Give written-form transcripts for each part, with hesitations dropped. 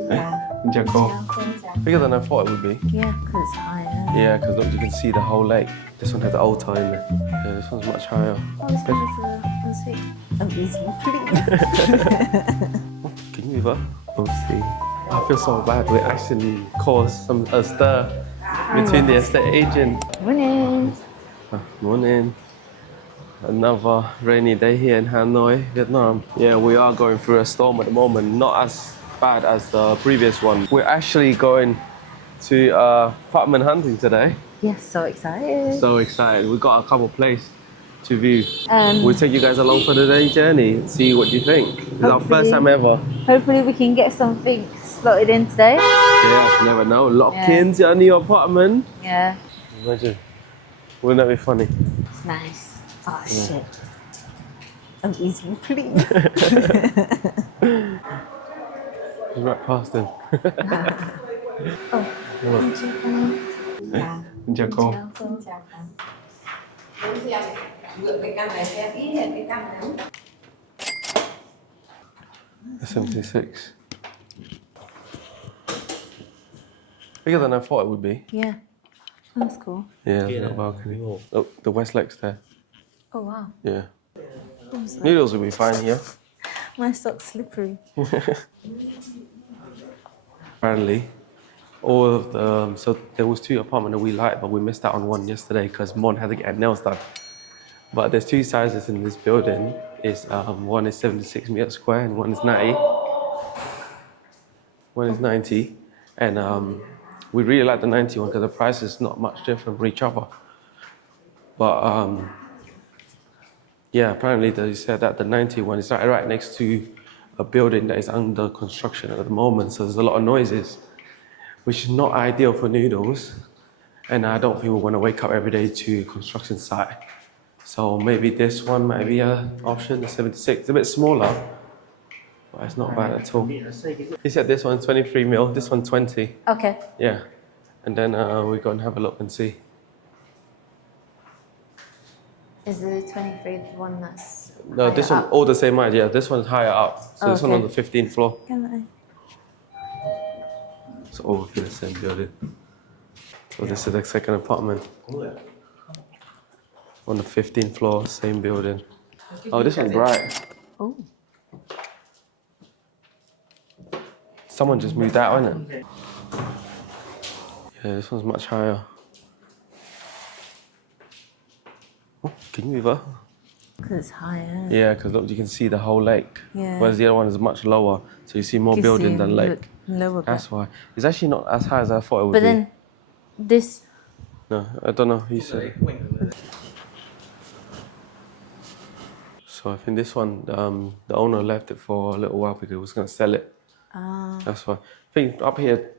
Yeah. Jaco. Bigger than I thought it would be. Yeah, because it's higher. Yeah, because look, you can see the whole lake. This one has the altar in there. Yeah, this one's much higher. Oh, this one is a ensuite. I'm easy, please. Can you move up? Oopsie. I feel so bad. We actually caused a stir between the estate agent. Morning. Morning. Another rainy day here in Hanoi, Vietnam. Yeah, we are going through a storm at the moment. Not as bad as the previous one. We're actually going to apartment hunting today. Yes, so excited. So excited. We got a couple places to view. We'll take you guys along for the day journey and see what you think. It's our first time ever. Hopefully we can get something slotted in today. Yeah, you never know. Lock in to your new apartment. Yeah. Imagine. Wouldn't that be funny? It's nice. Oh, shit. I'm easy, please. Just right past him. Oh, dạ. Chào cô. Chào cô. 76. Bigger than I thought it would be. Yeah. That's cool. Yeah, the balcony. Oh, the West Legs there. Oh, wow. Yeah. Noodles will be fine here. My sock's slippery. Apparently, all of the so there was 2 apartments that we liked, but we missed out on one yesterday because Mon had to get her nails done. But there's 2 sizes in this building. Is one is 76 meters square and one is 90. One is 90, and we really like the 90 one because the price is not much different from each other. But yeah, apparently they said that the 90 one is right next to a building that is under construction at the moment, so there's a lot of noises, which is not ideal for noodles. And I don't think we want to wake up every day to a construction site. So maybe this one might be an option, the 76. It's a bit smaller, but it's not bad at all. He said this one's 23 mil, this one 20. Okay. Yeah. And then we're going to have a look and see. Is the 23 the one that's No, this one, all the same height, yeah. This one's higher up. So this one on the 15th floor. Can It's all in the same building. So this is the second apartment. On the 15th floor, same building. Oh, this one's bright. Oh. Someone just moved out, isn't it? Yeah, this one's much higher. Oh, can you move up? Because it's higher. Yeah, because look, you can see the whole lake. Yeah. Whereas the other one is much lower, so you see more building than lake. Lower. That's why. It's actually not as high as I thought it would be. But then, this. No, I don't know. He said. So I think this one, the owner left it for a little while because he was going to sell it. Ah. That's why. I think up here,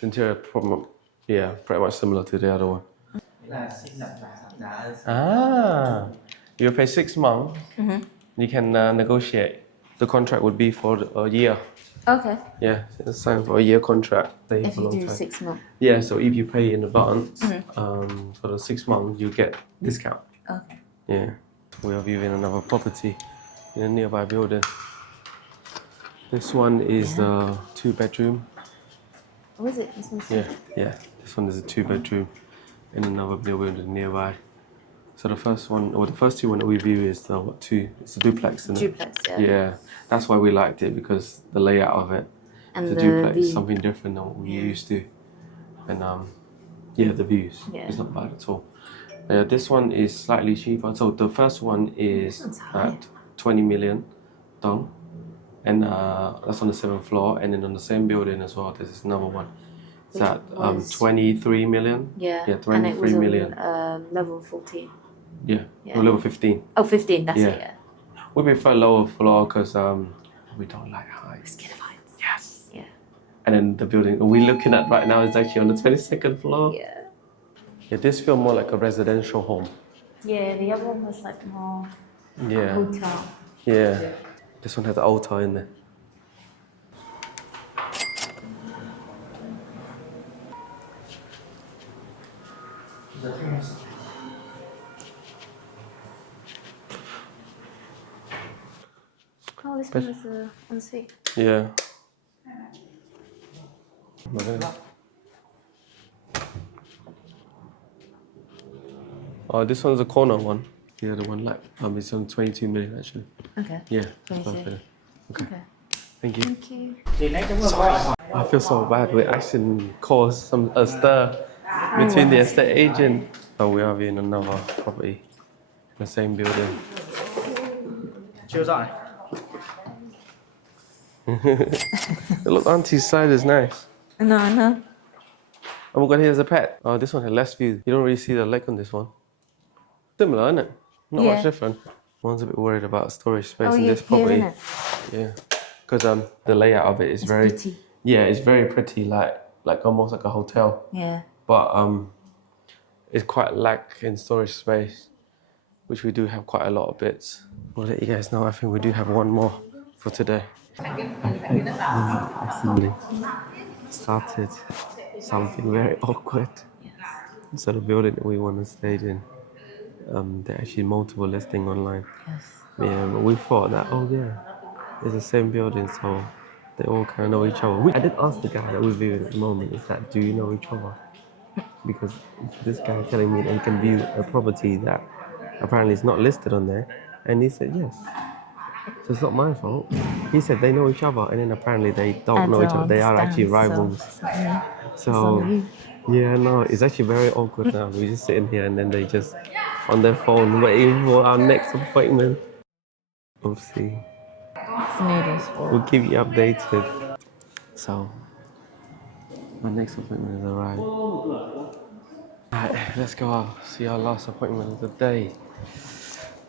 interior problem, yeah, pretty much similar to the other one. Ah, you pay 6 months. You can negotiate. The contract would be for a year. Okay. Yeah, it's signed for a year contract. Stay If for a you long do time. 6 months. Yeah, so if you pay in advance for the 6 months, you get discount. Okay. Yeah, we are viewing another property in a nearby building. This one is the 2-bedroom. What is it? This one's Yeah. This one is a 2-bedroom in another building nearby. So the first one, or the first 2 one that we view is the it's a duplex, isn't it? duplex, yeah. Yeah, that's why we liked it, because the layout of it. And the duplex is something different than what we're used to. And yeah, the views. Yeah. It's not bad at all. This one is slightly cheaper. So the first one is at 20 million dong. And that's on the 7th floor. And then on the same building as well, there's another one. It's at 23 million. Yeah. Yeah, 23 million. Level 14. Yeah. Or level 15. Oh, 15, that's it, yeah. We prefer lower floor because we don't like heights. We're scared of heights. Yes. Yeah. And then the building we're looking at right now is actually on the 22nd floor. Yeah. Yeah, this feels more like a residential home. Yeah, the other one was like more Yeah. hotel. Yeah. This one has an altar in there. Oh, this one is ensuite. Yeah. Oh, this one's a corner one. Yeah, the one like it's on 22 million actually. Okay. Yeah. 22. Okay. Okay. Thank you. Thank you. I feel so bad. We actually caused a stir between the estate agent. Oh, we are in another property, in the same building. Look, Auntie's side is nice. No. Oh my god, here's a pet. Oh, this one has less view. You don't really see the leg on this one. Similar, isn't it? Not much different. One's a bit worried about storage space in this property. Isn't it? Yeah, because the layout of it is very pretty. Yeah, it's very pretty, like almost like a hotel. Yeah. But it's quite lack in storage space, which we do have quite a lot of bits. We'll let you guys know. I think we do have one more for today. Recently started something very awkward. So the building that we want to stay in, there are actually multiple listings online. Yes. Yeah, but we thought that, it's the same building, so they all kind of know each other. I did ask the guy that we're viewing at the moment, is that, do you know each other? Because this guy telling me that he can view a property that apparently is not listed on there, and he said yes. So it's not my fault. He said they know each other, and then apparently they don't know each other. They are actually rivals. So yeah, no, it's actually very awkward now. We're just sitting here, and then they just on their phone waiting for our next appointment. We'll see. We'll keep you updated. So, my next appointment has arrived. Alright, let's go out. See our last appointment of the day.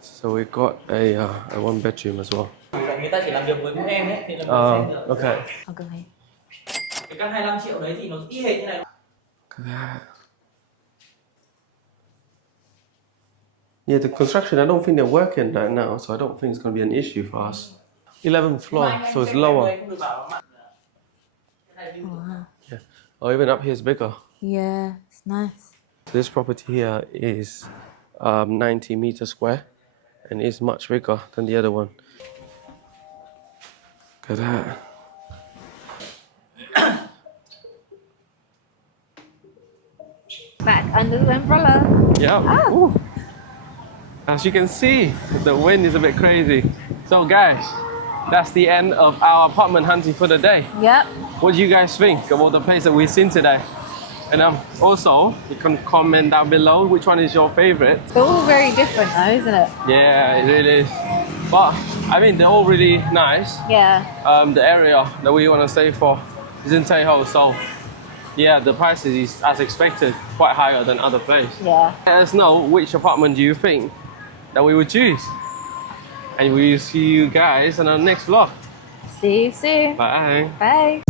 So we got a one bedroom as well. Người ta chỉ làm việc với em ấy thì là mình sẽ được. Okay. Okay. Cái căn 25 triệu đấy thì nó y hệt như này. Look at that. Yeah, the construction, I don't think they're working right now, so I don't think it's going to be an issue for us. 11th floor, so it's lower. Yeah. Oh, even up here is bigger. Yeah, it's nice. This property here is 90 meters square, and it's much bigger than the other one. Look at that. Back under the umbrella. Yeah. Ooh. As you can see, the wind is a bit crazy. So guys, that's the end of our apartment hunting for the day. Yep. What do you guys think about the place that we've seen today? And also, you can comment down below which one is your favorite. They're all very different though, isn't it? Yeah, it really is. But I mean, they're all really nice. Yeah. The area that we want to stay for is in Tee Ho, so yeah, the price is, as expected, quite higher than other places. Yeah. Let us know which apartment do you think that we would choose. And we will see you guys in our next vlog. See you soon. Bye. Bye.